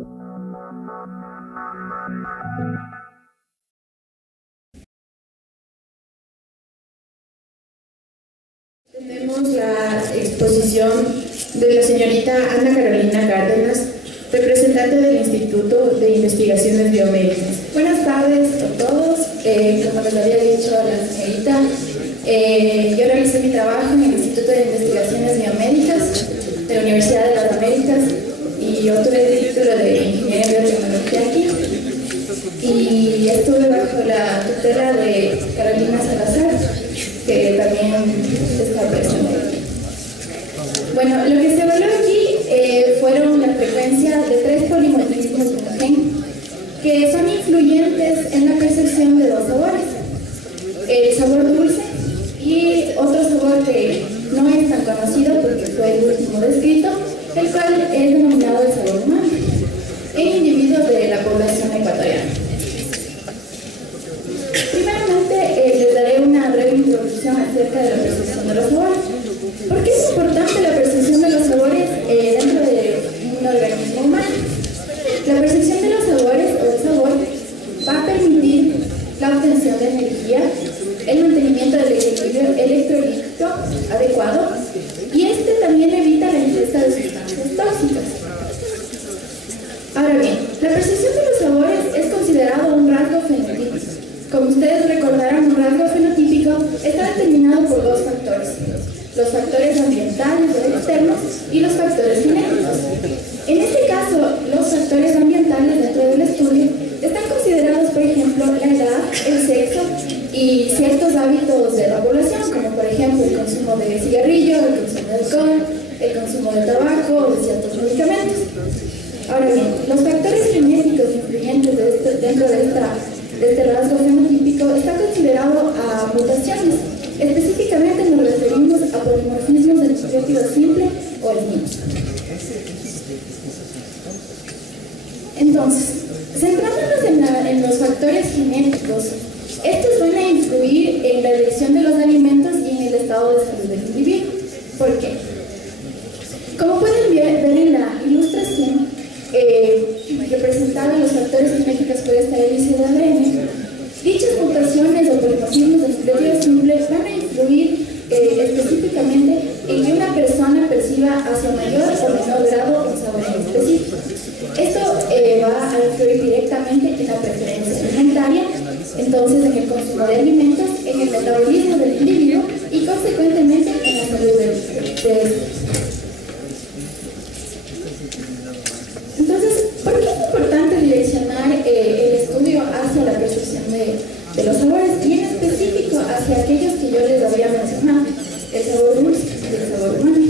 Tenemos la exposición de la señorita Ana Carolina Cárdenas, representante del Instituto de Investigaciones Biomédicas. Buenas tardes a todos. Como les había dicho la señorita, yo realicé mi trabajo en el Instituto de Investigaciones Biomédicas de la Universidad de las Américas y obtuve el título de Ingeniería en Biotecnología aquí. Y estuve bajo la tutela de Carolina Salazar, que también está presente. Bueno, lo que se evaluó aquí fueron la frecuencia de 3 polimorfismos de un gen que son influyentes en la percepción de 2 sabores: el sabor dulce y otro sabor que no es tan conocido porque fue el último descrito, el cual es denominado el sabor humano en individuos de la población ecuatoriana. Primeramente, les daré una breve introducción acerca de la percepción de los sabores. ¿Por qué es importante la percepción de los sabores dentro de un organismo humano? La percepción de los sabores o el sabor va a permitir la obtención de energía, el mantenimiento del equilibrio electrolítico adecuado, y este también evita la ingesta de sustancias tóxicas. Ahora bien, la percepción de los sabores es considerado un rasgo fenotípico. Como ustedes recordarán, un rasgo fenotípico está determinado por 2 factores: los factores ambientales o externos y los factores genéticos. En este caso, los factores ambientales dentro del estudio están considerados, por ejemplo, la edad, el sexo y ciertos hábitos de la población, como por ejemplo el consumo de cigarrillo, el consumo de alcohol, el consumo de tabaco o de ciertos medicamentos. Ahora bien, los factores genéticos influyentes dentro de este rasgo fenotípico está considerado a mutaciones. Específicamente nos referimos a polimorfismos del nucleótido simple o el NIP. Entonces, centrándonos en los factores genéticos, estos van a influir en la elección de los alimentos y en el estado de salud del individuo. ¿Por qué? Como pueden ver en la ilustración, representaban los factores genéticos por esta hélice de ADN. Dichas mutaciones o polimorfismos del nucleótido simple van a influir específicamente en que una persona perciba hacia mayor o menor grado un sabor en específico. Esto va a influir directamente en la preferencia alimentaria, entonces en el consumo de alimentos, en el metabolismo del individuo y consecuentemente en la salud de Entonces, ¿por qué es importante direccionar el estudio hacia la percepción de los sabores y en específico hacia aquellos que yo les había mencionado, el sabor dulce y el sabor humano?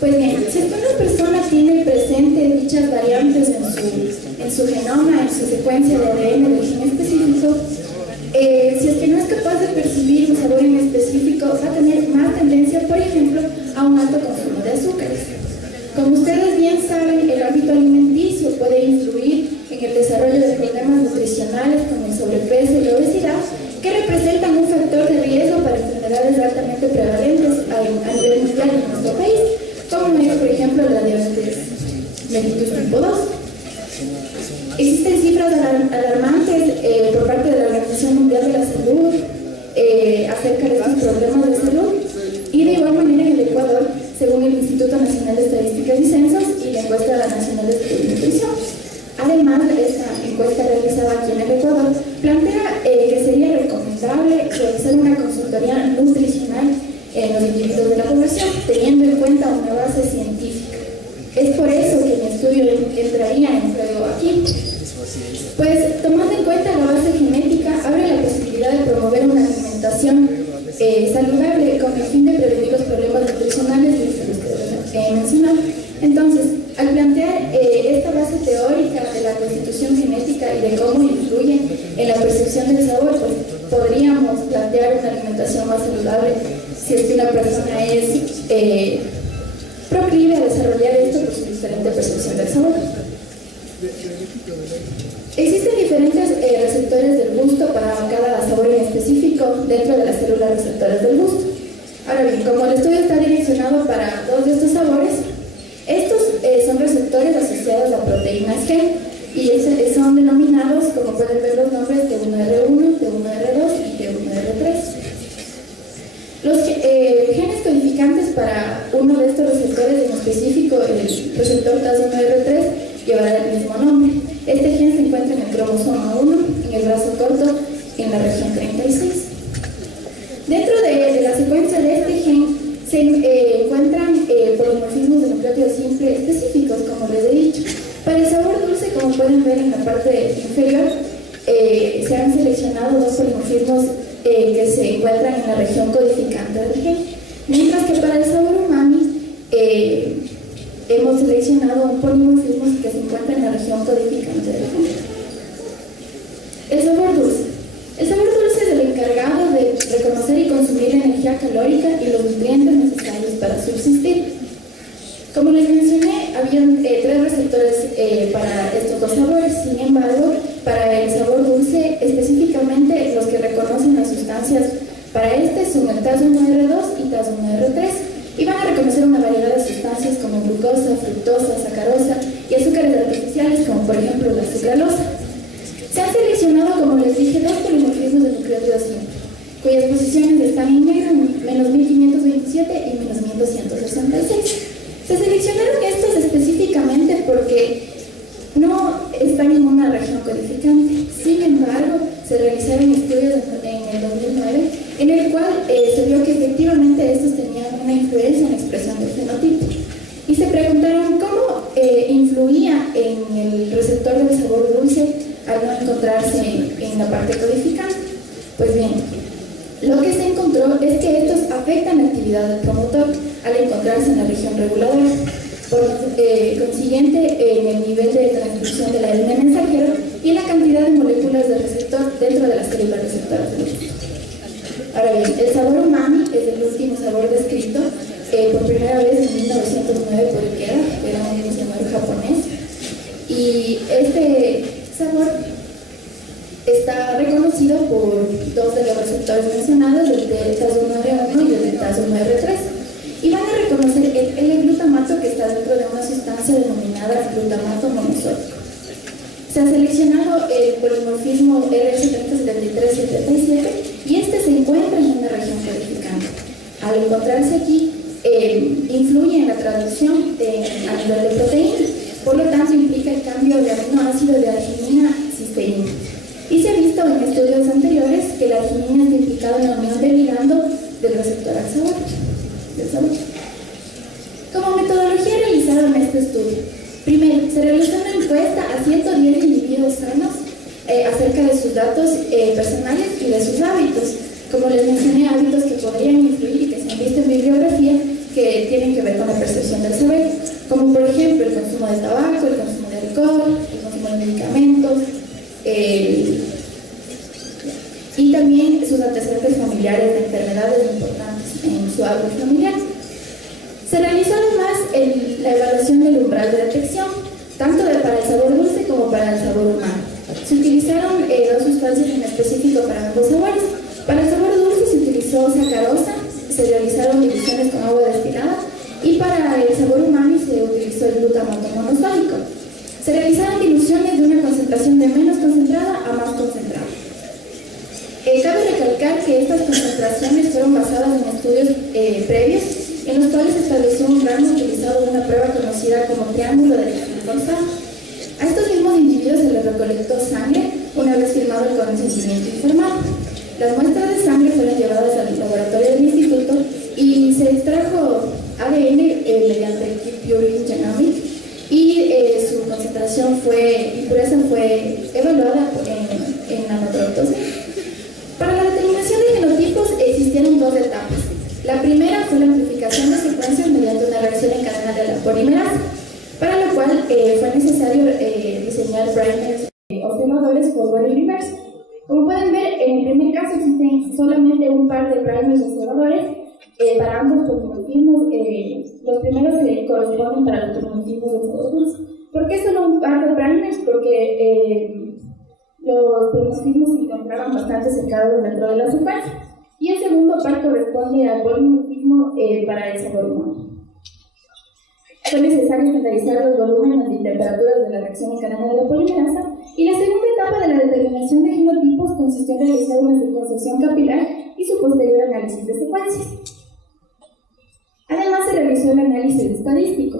Pues bien, si es que una persona tiene presente dichas variantes en su genoma, en su secuencia de ADN del gen específico, si es que no es capaz de percibir un sabor en específico, va a tener más tendencia, por ejemplo, a un alto consumo de azúcares. Como ustedes bien saben, el hábito alimenticio puede influir en el desarrollo de problemas nutricionales como el sobrepeso y la obesidad, que representan un factor de riesgo para enfermedades altamente prevalentes a nivel mundial en nuestro país, como es, por ejemplo, la diabetes mellitus tipo 2. Existen cifras alarmantes por parte de la Organización Mundial de la Salud acerca de estos problemas de salud, y de igual manera en el Ecuador, según el Instituto Nacional de Estadísticas y Censos y la Encuesta Nacional de Salud y Nutrición. Además, esta encuesta realizada aquí en el Ecuador plantea que sería recomendable realizar una consultoría nutricional en los individuos de la población, teniendo en cuenta una base científica. Es por eso que mi estudio entraría en juego aquí. Pues, tomando en cuenta la base genética, abre la posibilidad de promover una alimentación saludable con el fin de prevenir los problemas nutricionales que he mencionado. Entonces, al plantear esta base teórica de la constitución genética y de cómo influye en la percepción del sabor, pues podríamos plantear una alimentación más saludable si es que una persona es proclive a desarrollar esto por su diferente percepción del sabor. Existen diferentes receptores del gusto para cada sabor en específico dentro de las células receptoras del gusto. Ahora bien, como el estudio está direccionado para 2 de estos sabores, estos son receptores asociados a proteínas proteínas G, y son denominados, como pueden ver los nombres, T1R1, T1R2 y T1R3. Los genes codificantes para uno de estos receptores, en específico el receptor TAS1R3, llevará el mismo nombre. Este gen se encuentra en el cromosoma 1, en el brazo corto, en la región 36. Dentro de la secuencia de este gen se encuentran polimorfismos de nucleótidos simples específicos, como les he dicho. Para el sabor dulce, como pueden ver en la parte inferior, se han seleccionado dos polimorfismos que se encuentran en la región codificante del gen, mientras que para el sabor umami hemos seleccionado un polimorfismo que se encuentra en la región codificante del gen. El sabor dulce. El sabor dulce es el encargado de reconocer y consumir energía calórica y los nutrientes necesarios para subsistir. Como les mencioné, habían tres receptores para estos dos sabores. Sin embargo, para el sabor dulce, específicamente los que reconocen las sustancias para este son el TAS1R2 y TAS1R3, y van a reconocer una variedad de sustancias como glucosa, fructosa, sacarosa y azúcares artificiales, como por ejemplo la sucralosa. Se han seleccionado, como les dije, dos polimorfismos de nucleótidos simples, cuyas posiciones están en negro, menos 1527 y menos 1266. Se seleccionaron estos específicamente porque no están en una región codificante. Sin embargo, se realizaron estudios en el 2009 en el cual se vio que efectivamente estos tenían una influencia en la expresión del fenotipo. Y se preguntaron cómo influía en el receptor del sabor dulce al no encontrarse en la parte codificante. Pues bien, lo que se encontró es que estos afectan la actividad del promotor al encontrarse en la región reguladora. Por consiguiente, en el nivel de transcripción del ADN mensajero y la cantidad de moléculas de receptor dentro de las células receptoras del receptor. Ahora bien, el sabor umami es el último sabor descrito por primera vez en 1909 por Ikeda, que era un diseñador japonés, y este sabor está reconocido por dos de los receptores mencionados, el de TAS1R1 y el de TAS1R3, y van a reconocer el L-glutamato que está dentro de una sustancia denominada glutamato monosódico. Se ha seleccionado el polimorfismo RH307377 y este se encuentra en una región codificante. Al encontrarse aquí, influye en la traducción a nivel de proteína, por lo tanto implica el cambio de aminoácido de arginina a cisteína. Y se ha visto en estudios anteriores que la arginina está implicada en la unión del ligando del receptor al sabor. Como metodología realizada en este estudio, primero, se realizó una encuesta a 110 individuos sanos acerca de sus datos personales y de sus hábitos. Como les mencioné, hábitos que podrían influir y que se han visto en bibliografía que tienen que ver con la percepción del saber, como por ejemplo el consumo de tabaco, el consumo de alcohol, el consumo de medicamentos, y también sus antecedentes familiares de enfermedades importantes en su árbol familiar. Se realizó además la evaluación del umbral de detección, tanto para el sabor dulce como para el sabor humano. Se utilizaron dos sustancias en específico para ambos sabores. Para el sabor dulce se utilizó sacarosa, se realizaron diluciones con agua destilada, y para el sabor umami se utilizó el glutamato monosódico. Se realizaron diluciones de una concentración de menos concentrada a más concentrada. Cabe recalcar que estas concentraciones fueron basadas en estudios previos en los cuales se estableció un rango utilizado en una prueba conocida como triángulo de forzado. A estos mismos individuos se les recolectó sangre una vez firmado el consentimiento informado. Las muestras de sangre fueron llevadas al laboratorio del instituto y se extrajo ADN mediante el kit Purine Genomics, y su concentración y pureza fue evaluada en nanotropos. Para la determinación de genotipos existieron dos etapas. La primera fue la amplificación de secuencias mediante una reacción en cadena de la polimerasa, para lo cual fue necesario diseñar primers observadores forward y reverse. Como pueden ver, en el primer caso existen solamente un par de primers observadores para ambos polimorfismos. Los primeros se corresponden para los polimorfismos de sabor dulce. ¿Por qué solo un par de primers? Porque los polimorfismos se encontraban bastante cercados dentro de la secuencia. Y el segundo par corresponde al polimorfismo para el sabor humano. fue necesario estandarizar los volúmenes y temperaturas de la reacción en cadena de la polimerasa, y la segunda etapa de la determinación de genotipos consistió en realizar una secuenciación capilar y su posterior análisis de secuencias. Además, se realizó el análisis estadístico.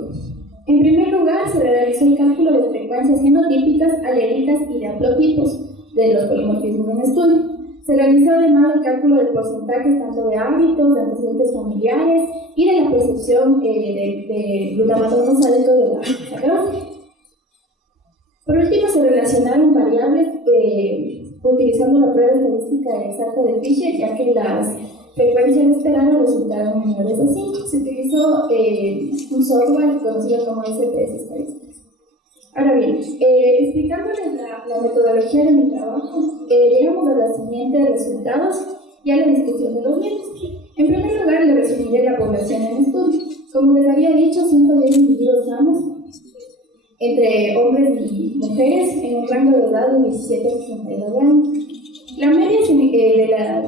En primer lugar, se realizó el cálculo de frecuencias genotípicas, alélicas y de haplotipos de los polimorfismos en estudio. Se realizó además el cálculo de porcentajes tanto de hábitos, de antecedentes familiares y de la percepción de glutamato monosódico de la sacarosa. Por último, se relacionaron variables utilizando la prueba estadística exacta de Fisher, ya que las frecuencias esperadas resultaron menores a 5. Se utilizó un software conocido como SPS Statistics. Ahora bien, explicándoles la metodología de mi trabajo, llegamos a los siguientes resultados y a la discusión de los mismos. En primer lugar, le resumiré la población en estudio. Como les había dicho, 110 individuos sanos, entre hombres y mujeres, en un rango de edad de 17 a 62 años. La media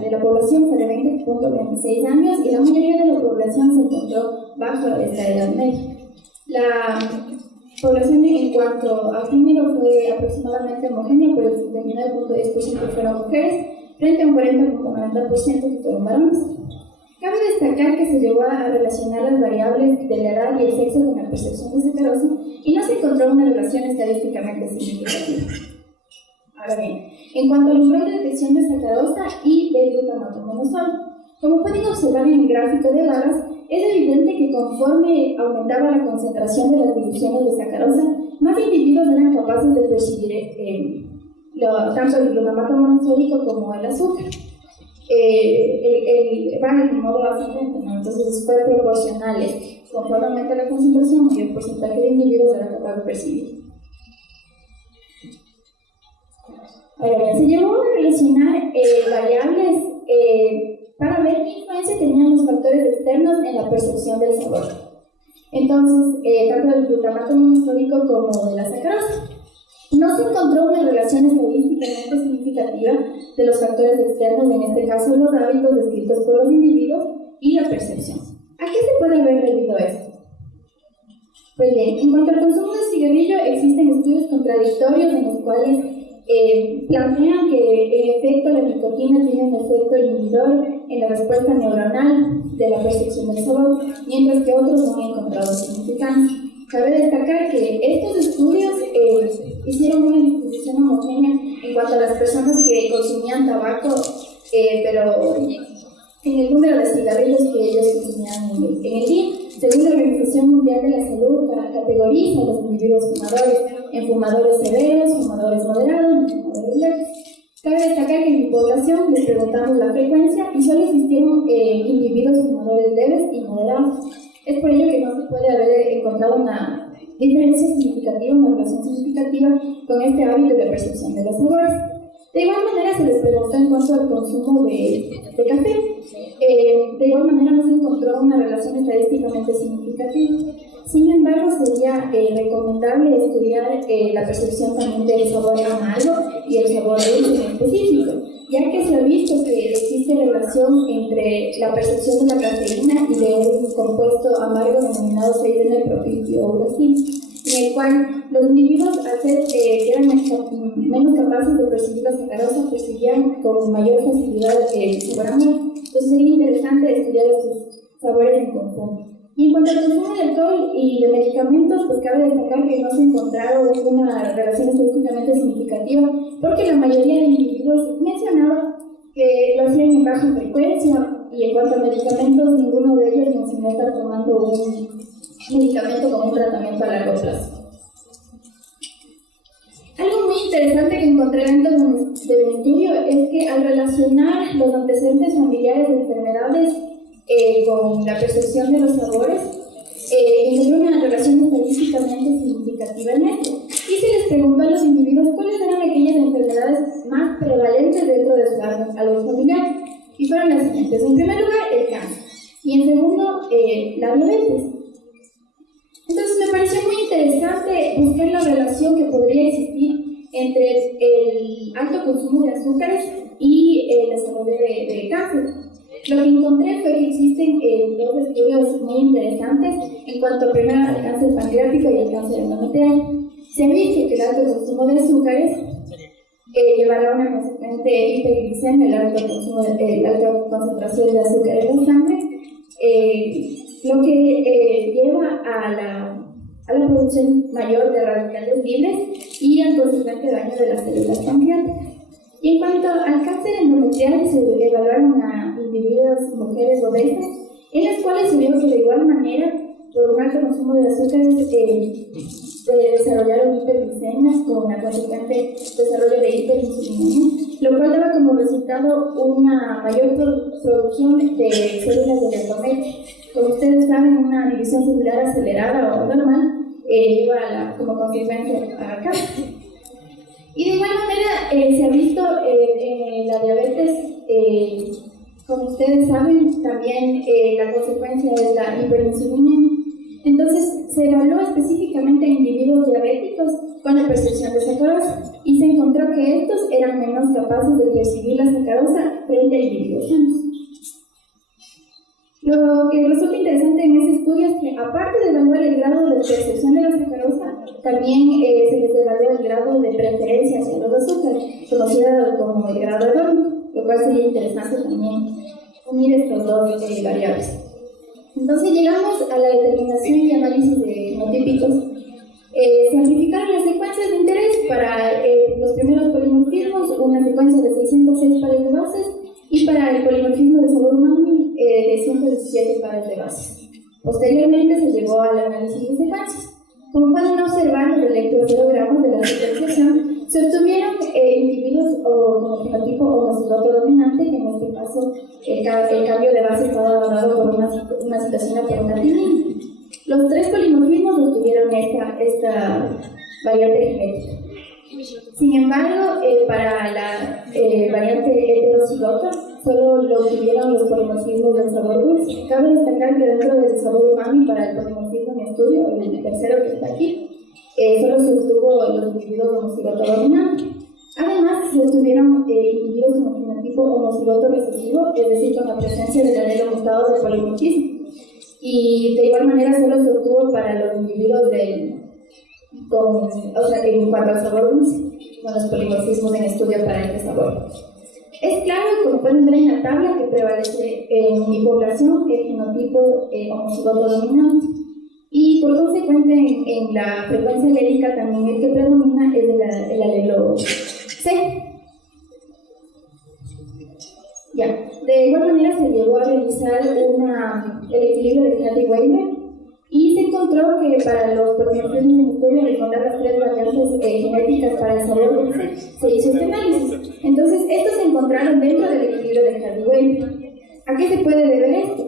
de la población fue de 20.26 años y la mayoría de la población se encontró bajo esta edad media. La población en cuanto a género fue aproximadamente homogénea, pero el 79.10% fueron mujeres, frente a un 40.90% que fueron varones. Cabe destacar que se llegó a relacionar las variables de la edad y el sexo con la percepción de sacarosa y no se encontró una relación estadísticamente significativa. Ahora bien, en cuanto al umbral de detección de sacarosa y de glutamato monosódico, como pueden observar en el gráfico de barras, es evidente que conforme aumentaba la concentración de las divisiones de sacarosa, más individuos eran capaces de percibir tanto el glutamato monosódico como el azúcar. Van en modo ascendente, ¿no? Entonces fue proporcional. Conforme aumenta la concentración, mayor porcentaje de individuos era capaz de percibir. Ahora, se llevó a relacionar variables para ver qué influencia tenían los factores externos en la percepción del sabor. Entonces, tanto del glutamato monosódico como de la sacarosa. No se encontró una relación estadísticamente significativa de los factores externos, en este caso los hábitos descritos por los individuos y la percepción. ¿A qué se puede haber debido esto? Pues bien, en cuanto al consumo de cigarrillo, existen estudios contradictorios en los cuales plantean que en efecto la nicotina tiene un efecto inhibidor en la respuesta neuronal de la percepción del sabor, mientras que otros no han encontrado significancia. Cabe destacar que estos estudios hicieron una distribución homogénea en cuanto a las personas que consumían tabaco, pero en el número de cigarrillos que ellos consumían en el día. Según la Organización Mundial de la Salud, categoriza a los individuos fumadores en fumadores severos, fumadores moderados y fumadores leves. Cabe destacar que en mi población les preguntamos la frecuencia y solo existieron individuos fumadores leves y moderados. Es por ello que no se puede haber encontrado una diferencia significativa, una relación significativa con este hábito de percepción de los sabores. De igual manera se les preguntó en cuanto al consumo de café. De igual manera no se encontró una relación estadísticamente significativa. Sin embargo, sería recomendable estudiar la percepción también del sabor amargo y el sabor dulce en específico, ya que se ha visto que existe relación entre la percepción de la cafeína y de un compuesto amargo denominado 6-N-propiltiourazil, en el cual los individuos, al ser que eran menos capaces de percibir la sacarosa, percibían con mayor facilidad el sabor amargo. Entonces sería interesante estudiar estos sabores en conjunto. Y en cuanto al consumo de alcohol y de medicamentos, pues cabe destacar que no se encontraron una relación estadísticamente significativa, porque la mayoría de individuos mencionaba que lo hacían en baja frecuencia, y en cuanto a medicamentos, ninguno de ellos mencionó estar tomando un medicamento como un tratamiento a largo plazo. Algo muy interesante que encontré dentro de mi estudio es que al relacionar los antecedentes familiares de enfermedades con la percepción de los sabores, encontré una relación estadísticamente significativa en esto. Y se les preguntó a los individuos cuáles eran aquellas enfermedades más prevalentes dentro de su árbol familiar. Y fueron las siguientes. En primer lugar, el cáncer. Y en segundo, la diabetes. Entonces me pareció muy interesante buscar la relación que podría existir entre el alto consumo de azúcares y el desarrollo de cáncer. Lo que encontré fue que existen dos estudios muy interesantes en cuanto primero al cáncer pancreático y al cáncer endometrial. Se ha visto que el alto consumo de azúcares llevará a una consecuente hiperglicemia, la alta concentración de azúcar en la sangre, lo que lleva a la producción mayor de radicales libres y al consecuente daño de las células pancreáticas. Y en cuanto al cáncer endometrial, se evaluaron a individuos, mujeres obesas, en las cuales se vio que de igual manera, por un alto consumo de azúcares, se desarrollaron hiperglicemias con una consecuente desarrollo de hiperinsulinemia, lo cual daba como resultado una mayor producción de células de endometrio. Como ustedes saben, una división celular acelerada o normal lleva como consecuencia a cáncer. Y de igual manera se ha visto en la diabetes, como ustedes saben, también la consecuencia es la hiperinsulinemia. Entonces se evaluó específicamente en individuos diabéticos con la percepción de sacarosa y se encontró que estos eran menos capaces de percibir la sacarosa frente a individuos sanos. Lo que resulta interesante en ese estudio es que, aparte de evaluar el grado de percepción de la sacarosa, también se les evaluó el grado de preferencia hacia los azúcares, conocido como el grado hedónico, lo cual sería interesante también unir estos dos variables. Entonces llegamos a la determinación y análisis de genotípicos. Se amplificaron las secuencias de interés para los primeros polimorfismos, una secuencia de 606 pares de bases, y para el polimorfismo de sabor umami de 117 pares de bases. Posteriormente se llegó al análisis de secuencias. Como pueden observar, los electrocerogramas de la secuenciación se obtuvieron individuos con fenotipo homocigoto dominante, que en este caso el cambio de base estaba dado por una citosina por una timina. Los tres polimorfismos obtuvieron esta variante genética. Sin embargo, para la variante heterocigota, solo lo obtuvieron los polimorfismos del sabor dulce. Cabe destacar que dentro del sabor umami, para el polimorfismo en estudio, el tercero que está aquí, solo se obtuvo los individuos homocigoto dominante. Además, se obtuvieron individuos con fenotipo homocigoto recesivo, es decir, con la presencia del alelo mutado de polimorfismo. Y de igual manera solo se obtuvo para los individuos en cuanto al sabor dulce, con los polimorfismos en estudio para este sabor. Es claro, como pueden ver en la tabla, que prevalece en mi población el genotipo homocigoto dominante. Y por consecuente, en la frecuencia alérica también el que predomina es el alelo C. Ya. De igual manera se llegó a realizar el equilibrio de Hattie-Weber y se encontró que para los polimorfismos en estudio, al encontrar las tres variantes genéticas para el sabor dulce, se hizo este análisis. Entonces, estos se encontraron dentro del equilibrio de Hattie-Weber. ¿A qué se puede deber esto?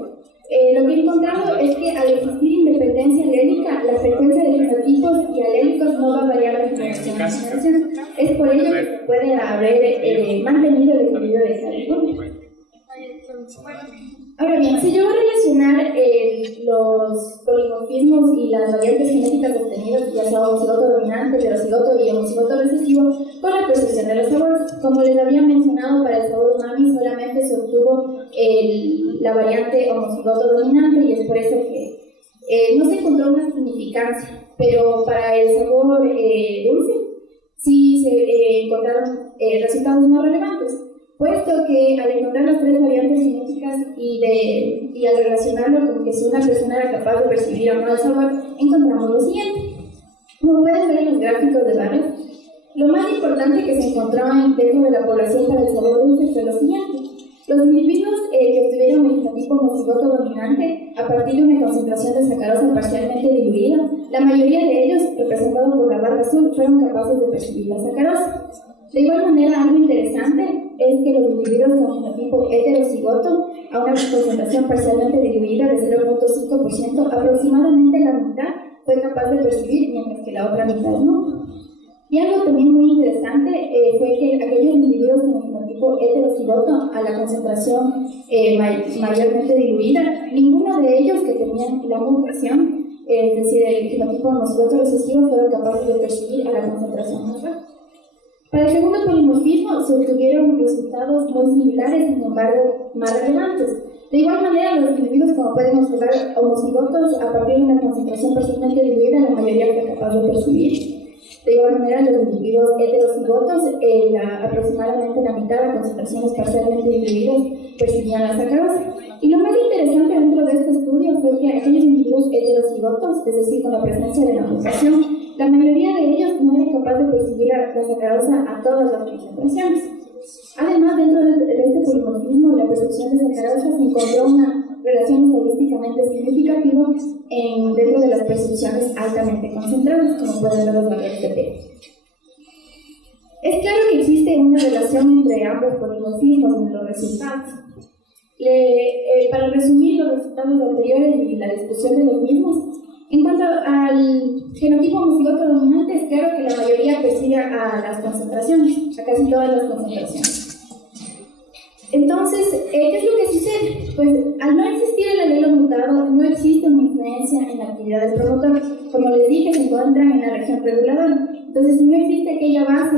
Lo que encontramos es que al existir independencia alélica, la frecuencia de genotipos y alélicos no va a variar de generación a generación. Es por ello que se puede haber mantenido el equilibrio de Hattie-Weber. Ahora bien, si yo voy a relacionar los polimorfismos y las variantes genéticas obtenidas, ya sea homocigoto dominante, heterocigoto y homocigoto recesivo, con la percepción de los sabores. Como les había mencionado, para el sabor umami solamente se obtuvo la variante homocigoto dominante y es por eso que no se encontró una significancia, pero para el sabor dulce sí se encontraron resultados no relevantes, puesto que al encontrar las tres variantes genéticas y al relacionarlo con que si una persona era capaz de percibir o no el sabor, encontramos lo siguiente. Como pueden ver en los gráficos de barras, lo más importante que se encontró dentro de la población para el sabor dulce fue lo siguiente. Los individuos que obtuvieron el genotipo homocigoto dominante a partir de una concentración de sacarosa parcialmente diluida, la mayoría de ellos, representados por la barra azul, fueron capaces de percibir la sacarosa. De igual manera, algo interesante es que los individuos con genotipo heterocigoto, a una concentración parcialmente diluida de 0.5%, aproximadamente la mitad fue capaz de percibir, mientras que la otra mitad no. Y algo también muy interesante fue que aquellos individuos con genotipo heterocigoto, a la concentración mayormente diluida, ninguno de ellos que tenían la mutación, es decir, el genotipo homocigoto recesivo, fueron capaces de percibir a la concentración más baja. Para el segundo polimorfismo se obtuvieron resultados muy similares, sin embargo más relevantes. De igual manera, los individuos, como pueden observar, homocigotos, a partir de una concentración parcialmente diluida, la mayoría fue capaz de percibir. De igual manera, los individuos heterocigotos, aproximadamente la mitad de concentraciones parcialmente diluidas, percibían la sacarosa. Y lo más interesante dentro de este estudio fue que aquellos individuos heterocigotos, es decir, con la presencia de la mutación, la mayoría de ellos no era capaz de percibir la sacarosa a todas las concentraciones. Además, dentro de este polimorfismo, la percepción de sacarosa se encontró una relación estadísticamente significativa dentro de las percepciones altamente concentradas, como pueden ver los valores de P. Es claro que existe una relación entre ambos polimorfismos en los resultados. Para resumir los resultados anteriores y la discusión de los mismos, en cuanto al genotipo homocigoto dominante, es claro que la mayoría percibe a las concentraciones, a casi todas las concentraciones. Entonces, ¿qué es lo que sucede? Pues, al no existir el alelo mutado, no existe una influencia en la actividad del promotor. Como les dije, se encuentran en la región reguladora. Entonces, si no existe aquella base,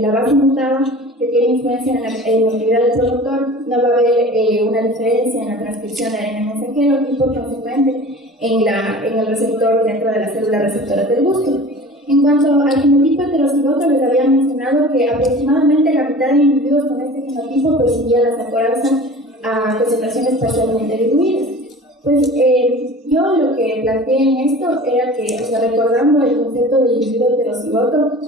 la base mutada, que tiene influencia en la actividad del promotor, no va a haber una diferencia en la transcripción de ARN mensajero y, por consecuente, en el receptor dentro de las células receptoras del gusto. En cuanto al genotipo heterocigoto, les había mencionado que aproximadamente la mitad de individuos con este genotipo percibía la sacarosa a concentraciones parcialmente diluidas. Pues yo lo que planteé en esto era que, recordando el concepto del individuo heterocigoto,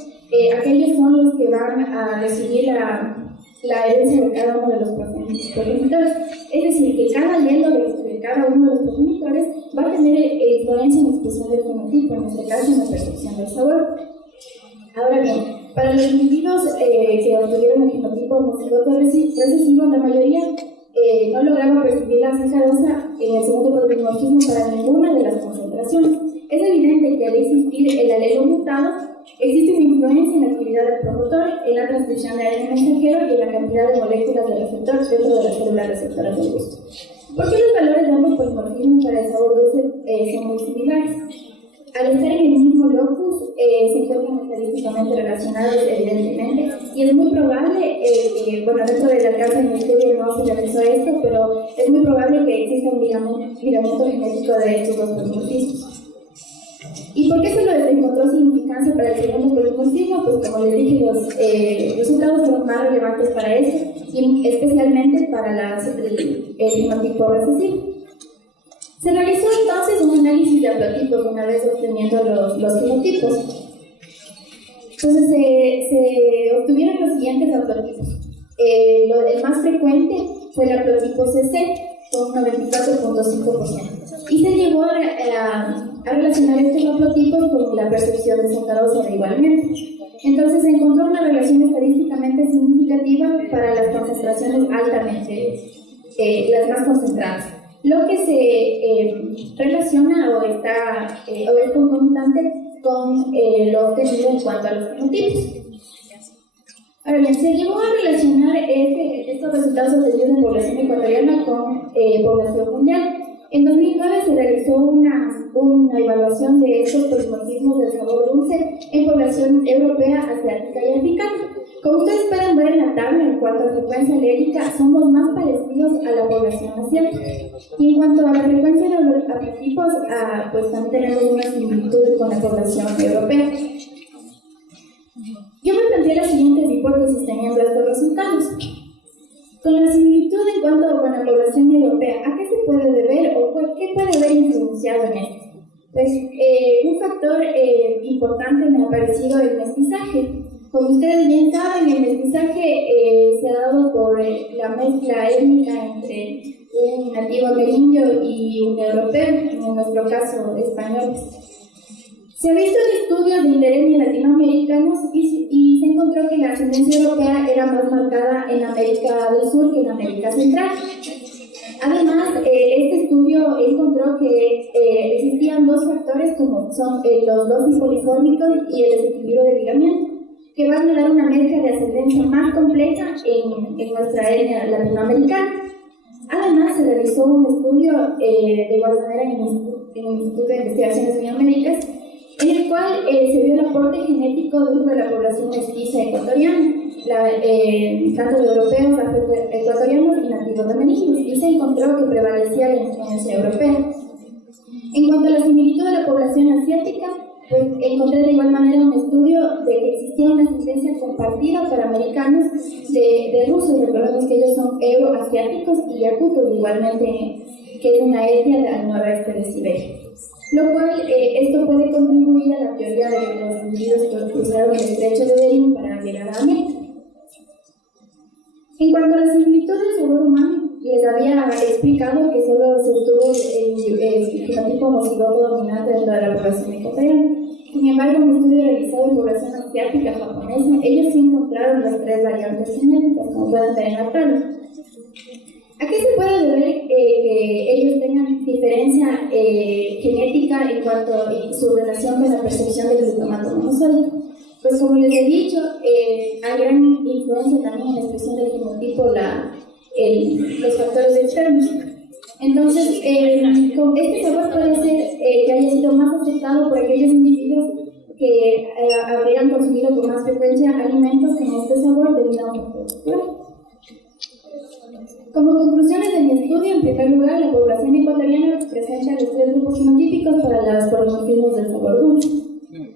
aquellos son los que van a recibir la herencia de cada uno de los progenitores. Es decir, que cada alelo de cada uno de los progenitores va a tener influencia en la expresión del genotipo, en este caso en la percepción del sabor. Ahora bien, para los individuos que obtuvieron el genotipo homocigoto recesivo, la mayoría no lograba percibir la sacarosa en el segundo polimorfismo para ninguna de las concentraciones. Es evidente que al existir el alelo mutado, existe una influencia en la actividad del promotor, en la transcripción de ARN mensajero y en la cantidad de moléculas de receptor dentro de las células receptoras del gusto. ¿Por qué los valores de ambos polimorfismos para el sabor dulce son muy similares? Al estar en el mismo locus, se encuentran estadísticamente relacionados, evidentemente, y es muy probable, dentro del alcance del estudio no se realizó esto, pero es muy probable que exista un ligamento genético de estos dos polimorfismos. ¿Y por qué se lo encontró significancia para el segundo polimorfismo? Pues como les dije, los resultados fueron más relevantes para esto, y especialmente para el genotipo recesivo. Se realizó entonces un análisis de haplotipos una vez obteniendo los genotipos. Entonces se obtuvieron los siguientes haplotipos. El más frecuente fue el haplotipo CC, con un 94.5%. Y se llegó a relacionar estos haplotipos con la percepción de sacarosa igualmente. Entonces se encontró una relación estadísticamente significativa para las concentraciones altamente, las más concentradas. Lo que se relaciona o es concomitante con lo obtenido en cuanto a los genotipos. Ahora bien, se llegó a relacionar estos resultados obtenidos en población ecuatoriana con población mundial. En 2009 se realizó una evaluación de estos polimorfismos del sabor dulce en población europea, asiática y africana. Como ustedes pueden ver en la tabla, en cuanto a frecuencia alérgica, somos más parecidos a la población asiática. Y en cuanto a la frecuencia de los haplotipos, pues también tenemos una similitud con la población europea. Yo me planteé las siguientes hipótesis teniendo estos resultados. Con la similitud en cuanto a la población europea, ¿a qué se puede deber o qué puede haber influenciado en esto? Pues un factor importante me ha parecido el mestizaje. Como ustedes bien saben, el mestizaje se ha dado por la mezcla étnica entre un nativo amerindio y un europeo, en nuestro caso españoles. Se ha visto en estudios de interés latinoamericanos y se encontró que la ascendencia europea era más marcada en América del Sur que en América Central. Además, este estudio encontró que existían dos factores como son los dosis polifórmicos y el desequilibrio de ligamiento, que van a dar una mezcla de ascendencia más completa en nuestra etnia latinoamericana. Además, se realizó un estudio de igual manera en el Instituto de Investigaciones Biomédicas, en el cual se vio el aporte genético dentro de la población mestiza ecuatoriana, tanto de europeos, ecuatorianos y nativos americanos, y se encontró que prevalecía la influencia europea. En cuanto a la similitud de la población asiática, pues encontré de igual manera un estudio de que existía una ascendencia compartida para americanos de rusos. Recordemos que ellos son euroasiáticos y yakutos, igualmente, que es una etnia al noroeste de Siberia. Lo cual, esto puede contribuir a la teoría de que los individuos cruzaron el estrecho de Bering para llegar a América. En cuanto a la similitud del sabor humano, les había explicado que solo se obtuvo el genotipo homocigoto dominante dentro de la población ecuatoriana. Sin embargo, en un estudio realizado en población asiática japonesa, ellos sí encontraron las 3 variantes genéticas, como pueden ver en la tabla. ¿A qué se puede deber que ellos tengan diferencia genética en cuanto a su relación con la percepción del glutamato monosódico? Pues como les he dicho, hay gran influencia también en la expresión del genotipo los factores externos. Entonces, este sabor puede ser que haya sido más afectado por aquellos individuos que habrían consumido con más frecuencia alimentos con este sabor debido a un factor cultural. Como conclusiones de mi estudio, en primer lugar, la población ecuatoriana presenta los 3 grupos fenotípicos para los polimorfismos del sabor dulce.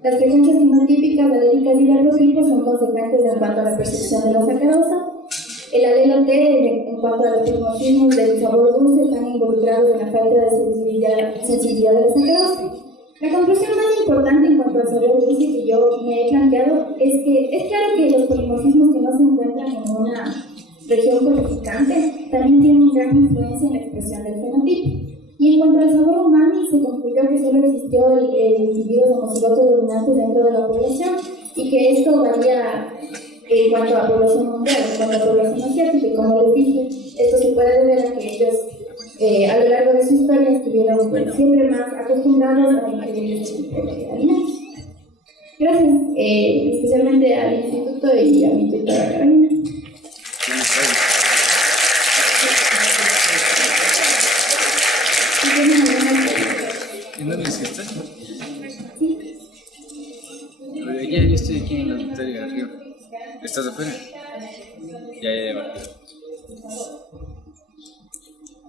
Las frecuencias fenotípicas, alérgicas y de agrotipos son consecuentes en cuanto a la percepción de la sacarosa. El alelo T, en cuanto a los polimorfismos del sabor dulce, están involucrados en la falta de sensibilidad de la sacarosa. La conclusión más importante en cuanto al sabor dulce que yo me he planteado es que es claro que los polimorfismos que no se encuentran en una región codificante también tienen gran influencia en la expresión del fenotipo. Y en cuanto al sabor umami, se concluyó que solo existió el individuo homocigoto dominante dentro de la población y que esto varía en cuanto a población mundial, en cuanto a población asiática. Y como les dije, esto se puede deber a que ellos a lo largo de su historia estuvieron siempre más acostumbrados a ingerir este tipo de alimentos. Gracias, especialmente al instituto y a mi tutora Carolina. ¿En dónde hiciste? Sí. Pero ya yo estoy aquí en la auditorio de arriba. ¿Estás afuera? Ya.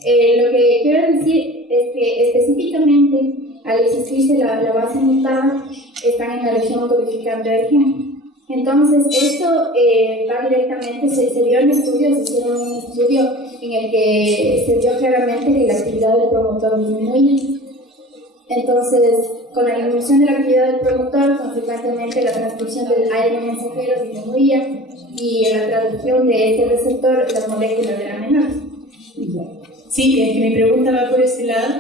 Lo que quiero decir es que específicamente al existirse la base mutada están en la región codificante del gen. Entonces esto va directamente, se vio en estudios, se hicieron un estudio en el que se vio claramente que la actividad del promotor disminuye. Entonces, con la disminución de la actividad del promotor, consecuentemente la transcripción del ARN mensajero disminuía y en la traducción de este receptor las moléculas eran menores. Sí, es que mi pregunta va por ese lado,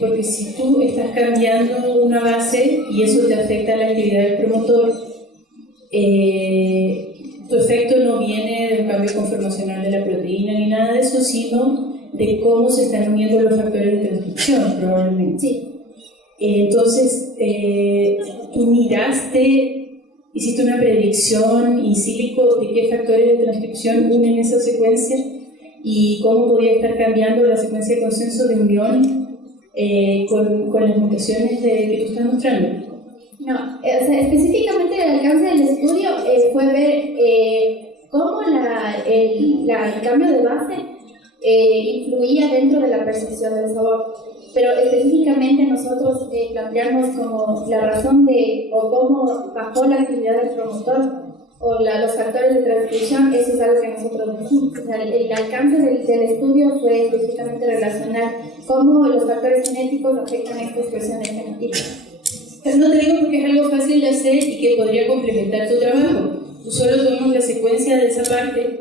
porque si tú estás cambiando una base y eso te afecta a la actividad del promotor, tu efecto no viene del cambio conformacional de la proteína ni nada de eso, sino de cómo se están uniendo los factores de transcripción, probablemente. Sí. Entonces, tú hiciste una predicción in silico de qué factores de transcripción unen esa secuencia y cómo podría estar cambiando la secuencia de consenso de unión con las mutaciones que tú estás mostrando. No, específicamente el alcance del estudio fue ver cómo el cambio de base influía dentro de la percepción del sabor. Pero específicamente nosotros planteamos como la razón o cómo bajó la actividad del promotor o los factores de transcripción, eso es algo que nosotros decimos. O sea, el alcance del estudio fue específicamente relacionar cómo los factores genéticos afectan esta expresión del fenotipo. No te digo porque es algo fácil de hacer y que podría complementar tu trabajo. Tú solo tomas la secuencia de esa parte,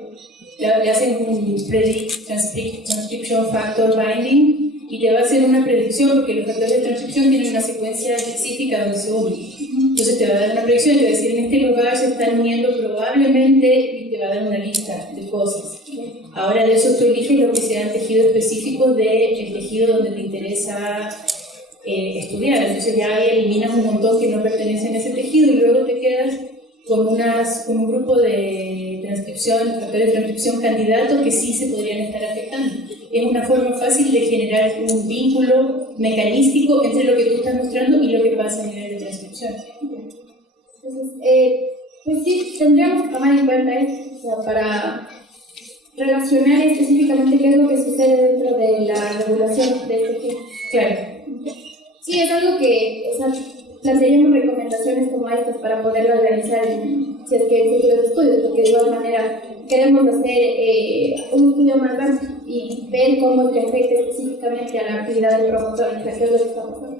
le hacen un predict transcription factor binding y te va a hacer una predicción porque los factores de transcripción tienen una secuencia específica donde se unen. Entonces te va a dar una predicción y te va a decir en este lugar se están uniendo probablemente y te va a dar una lista de cosas. Ahora de eso tú eliges lo que sean tejidos específicos del tejido donde te interesa estudiar. Entonces ya eliminas un montón que no pertenecen a ese tejido y luego te quedas con un grupo de transcripción, factores de transcripción candidatos que sí se podrían estar afectando. Es una forma fácil de generar un vínculo mecanístico entre lo que tú estás mostrando y lo que pasa a nivel de transcripción. descripción. Entonces, pues sí, tendríamos que tomar en cuenta esto, o sea, para relacionar específicamente qué es lo que sucede dentro de la regulación de este gen. Claro. Sí, es algo que, o sea, plantearíamos recomendaciones como estas para poderlo realizar si es que en futuros estudios, porque de igual manera queremos hacer un estudio más amplio y ver cómo es que afecta específicamente a la actividad del promotor, o sea, qué es lo que está pasando.